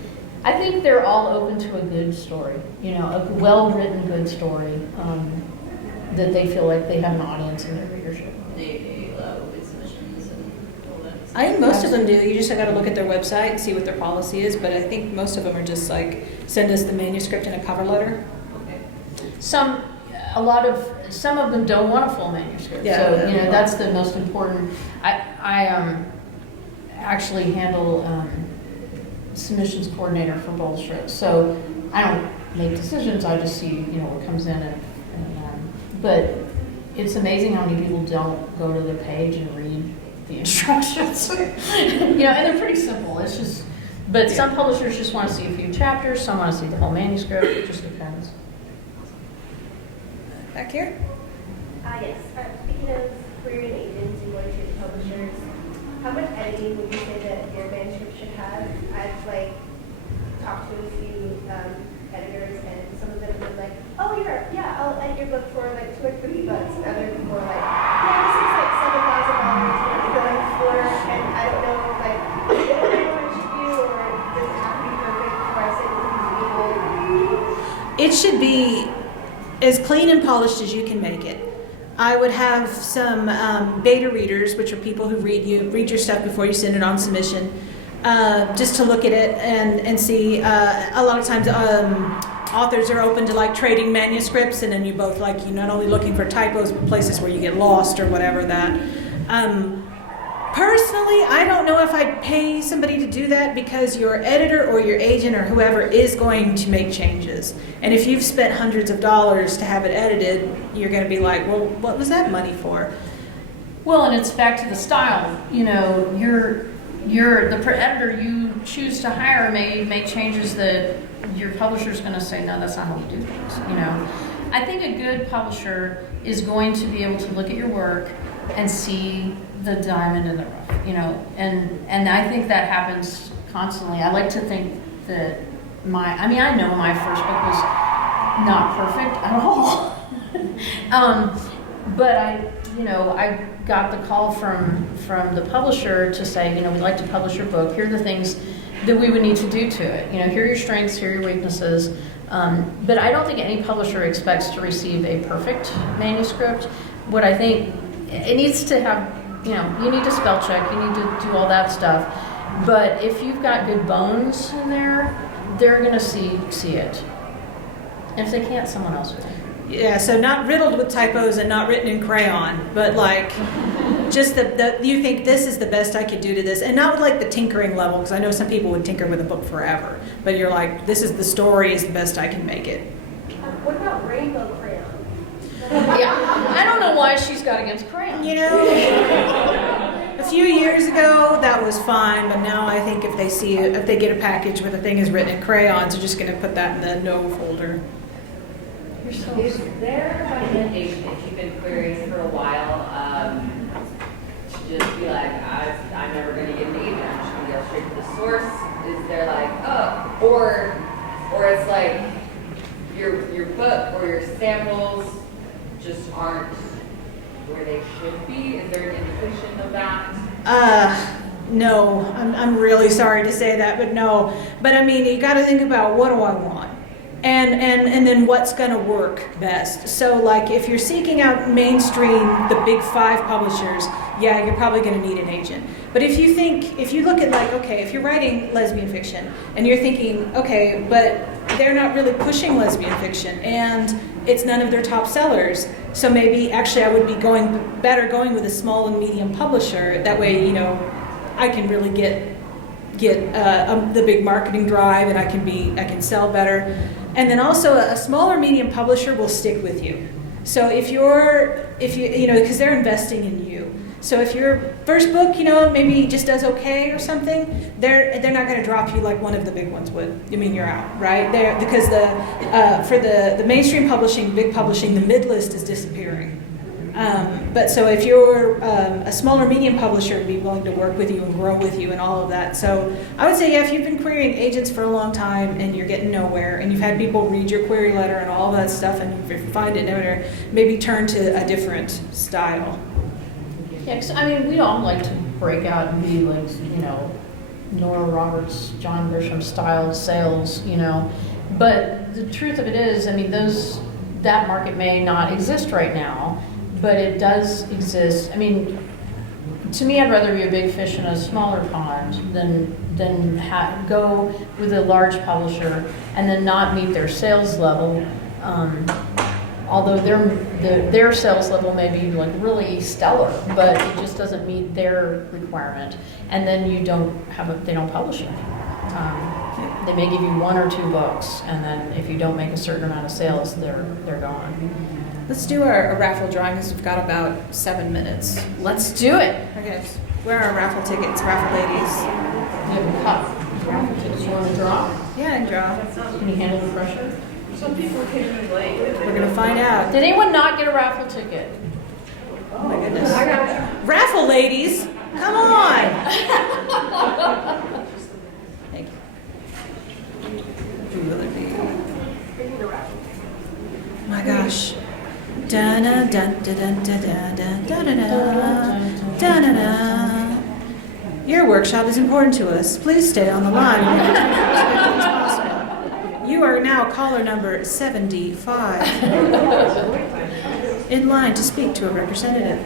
I think they're all open to a good story, a well-written good story that they feel like they have an audience in their readership. They allow open submissions and all that. I think most of them do. You just got to look at their website and see what their policy is. But I think most of them are just like, send us the manuscript and a cover letter. Okay. Some of them don't want a full manuscript. Yeah, So that's the most important. I actually handle submissions coordinator for Bold Strokes. So I don't make decisions. I just see what comes in but it's amazing how many people don't go to the page and read the instructions. And they're pretty simple. It's just, but some publishers just want to see a few chapters. Some want to see the whole manuscript. It just depends. Back here? Yes. Speaking of querying agents and going to publishers, how much editing would you say that your manuscript should have? I've talked to a few editors, and some of them were like, "Oh, I'll edit your book for $2 or $3," and other people were like, "Yeah, this is $7,000 going for," and I don't know, I don't know what it should do, or does it have to be perfect before I send it to people? It should be as clean and polished as you can make it. I would have some beta readers, which are people who read your stuff before you send it on submission, just to look at it and see. A lot of times authors are open to trading manuscripts, and then you both you're not only looking for typos, but places where you get lost or whatever that. Personally, I don't know if I'd pay somebody to do that, because your editor or your agent or whoever is going to make changes. And if you've spent hundreds of dollars to have it edited, you're going to be like, well, what was that money for? Well, and it's back to the style. The editor you choose to hire may make changes that your publisher's going to say, no, that's not how we do things. I think a good publisher is going to be able to look at your work and see the diamond in the rough, and I think that happens constantly. I like to think that I know my first book was not perfect at all. But I got the call from the publisher to say, we'd like to publish your book. Here are the things that we would need to do to it. Here are your strengths, here are your weaknesses. But I don't think any publisher expects to receive a perfect manuscript. What I think, it needs to have, you need to spell check, you need to do all that stuff. But if you've got good bones in there, they're going to see it. And if they can't, someone else will. Yeah, so not riddled with typos and not written in crayon, but like just you think this is the best I could do to this, and not with like the tinkering level, because I know some people would tinker with a book forever, but you're like, this is the story is the best I can make it. What about rainbow crayon? Yeah, I don't know why she's got against crayon. A few years ago that was fine, but now I think if they get a package where the thing is written in crayons, they're just going to put that in the no folder. Is there a recommendation if you've been querying for a while to just be like, I'm never going to get an agent, I'm just going to go straight to the source? Is there like, or it's like your book or your samples just aren't where they should be? Is there an indication of that? No, I'm really sorry to say that, but no. But I mean, you got to think about, what do I want? And then what's going to work best. So like if you're seeking out mainstream, the big 5 publishers, yeah, you're probably going to need an agent. But if you look at like, okay, if you're writing lesbian fiction and you're thinking, okay, but they're not really pushing lesbian fiction and it's none of their top sellers, so maybe actually I would be going with a small and medium publisher. That way, I can really get the big marketing drive, and I can sell better. And then also a smaller medium publisher will stick with you. So if you because they're investing in you. So if your first book, maybe just does okay or something, they're not going to drop you like one of the big ones would. You're out, right? Because for the mainstream publishing, big publishing, the mid list is disappearing. But so if you're a smaller medium publisher, would be willing to work with you and grow with you and all of that. So I would say, yeah, if you've been querying agents for a long time and you're getting nowhere, and you've had people read your query letter and all that stuff, and if you find it nowhere, maybe turn to a different style. Yeah, because we all like to break out and be like, Nora Roberts, John Grisham style sales, But the truth of it is, that market may not exist right now, but it does exist. To me, I'd rather be a big fish in a smaller pond than go with a large publisher and then not meet their sales level. Although their sales level may be like really stellar, but it just doesn't meet their requirement, and then they don't publish it. They may give you 1 or 2 books, and then if you don't make a certain amount of sales, they're gone. Let's do a raffle drawing, because we've got about 7 minutes. Let's do it. Okay, where are our raffle tickets, raffle ladies? You have a cup. Raffle tickets. You want to draw? Yeah, and draw. Can you handle the pressure? Some people came in late. We're gonna find out. Did anyone not get a raffle ticket? Oh my goodness. Raffle ladies, come on. Thank you. Who will it be? My gosh. Da-na, dun, da, dun, da, da, da, da, da, da, da, da. Your workshop is important to us. Please stay on the line. You are now caller number 75. In line to speak to a representative.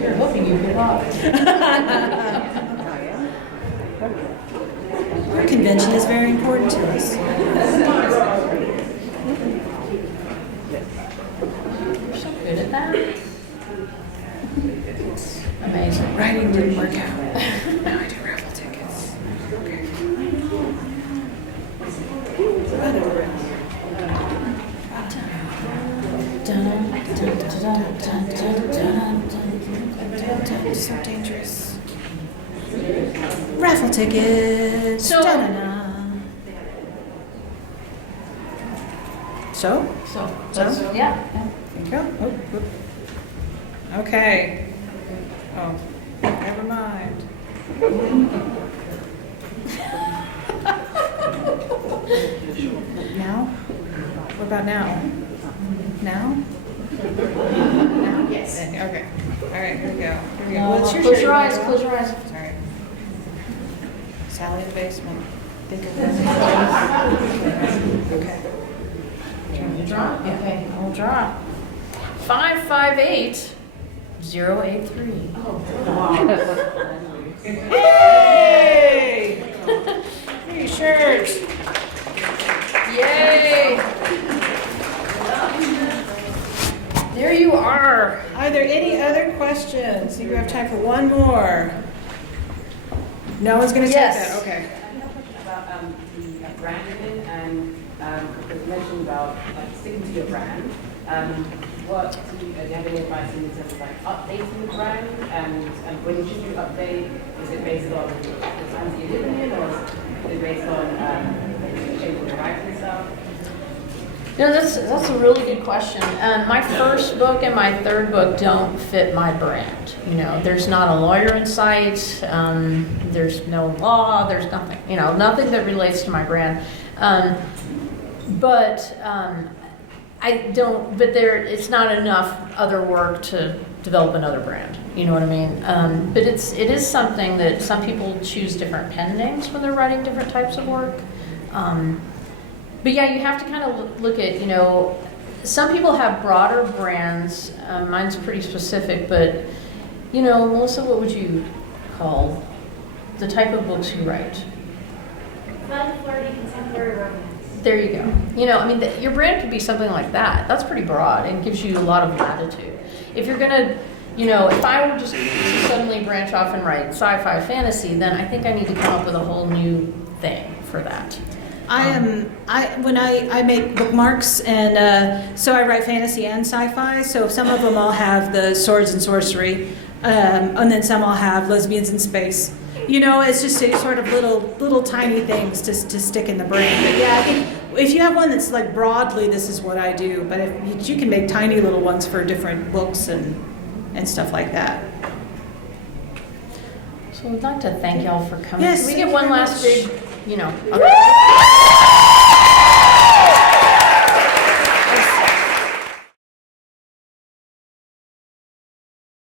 You're hoping you get off. Our convention is very important to us. You're so good at that. Amazing. Writing didn't work out. Now I do raffle tickets. Okay. So dangerous. Raffle tickets. So- Da-na-na. So? So, So? yeah. There you go. Oh, whoop. Okay. Oh, never mind. Now? What about now? Now? Now? Yes. Okay. All right, here we go. Here we go. No, What's your close shirt? your eyes, close your eyes. Sorry. Sally in the basement. Think of Okay. Draw? Okay, I'll draw. 558083. Hey! Free shirt. Yay! There you are. Are there any other questions? I think we have time for one more. No one's going to take Yes. that? Okay. About the branding and it was mentioned about like sticking to your brand. What do you have any advice in terms of like updating the brand and when should you update? Is it based on the times you're living in or is it based on changing the writing stuff? No, that's a really good question. My first book and my third book don't fit my brand. You know, there's not a lawyer in sight. There's no law. There's nothing. You know, nothing that relates to my brand. I don't. But it's not enough other work to develop another brand. You know what I mean? But it is something that some people choose different pen names when they're writing different types of work. But yeah, you have to kind of look at, you know, some people have broader brands. Mine's pretty specific, but, you know, Melissa, what would you call the type of books you write? Fun, flirty, contemporary romance. There you go. You know, I mean, your brand could be something like that. That's pretty broad and gives you a lot of latitude. If you're going to, you know, if I were just to suddenly branch off and write sci-fi fantasy, then I think I need to come up with a whole new thing for that. When I make bookmarks, and so I write fantasy and sci-fi. So some of them all have the swords and sorcery, and then some all have lesbians in space. You know, it's just sort of little tiny things to stick in the brain. But yeah, I think if you have one that's like broadly, this is what I do. But if you can make tiny little ones for different books and stuff like that. So we'd like to thank y'all for coming. Yes, Can we thank get you one very last much. big, you know? Okay.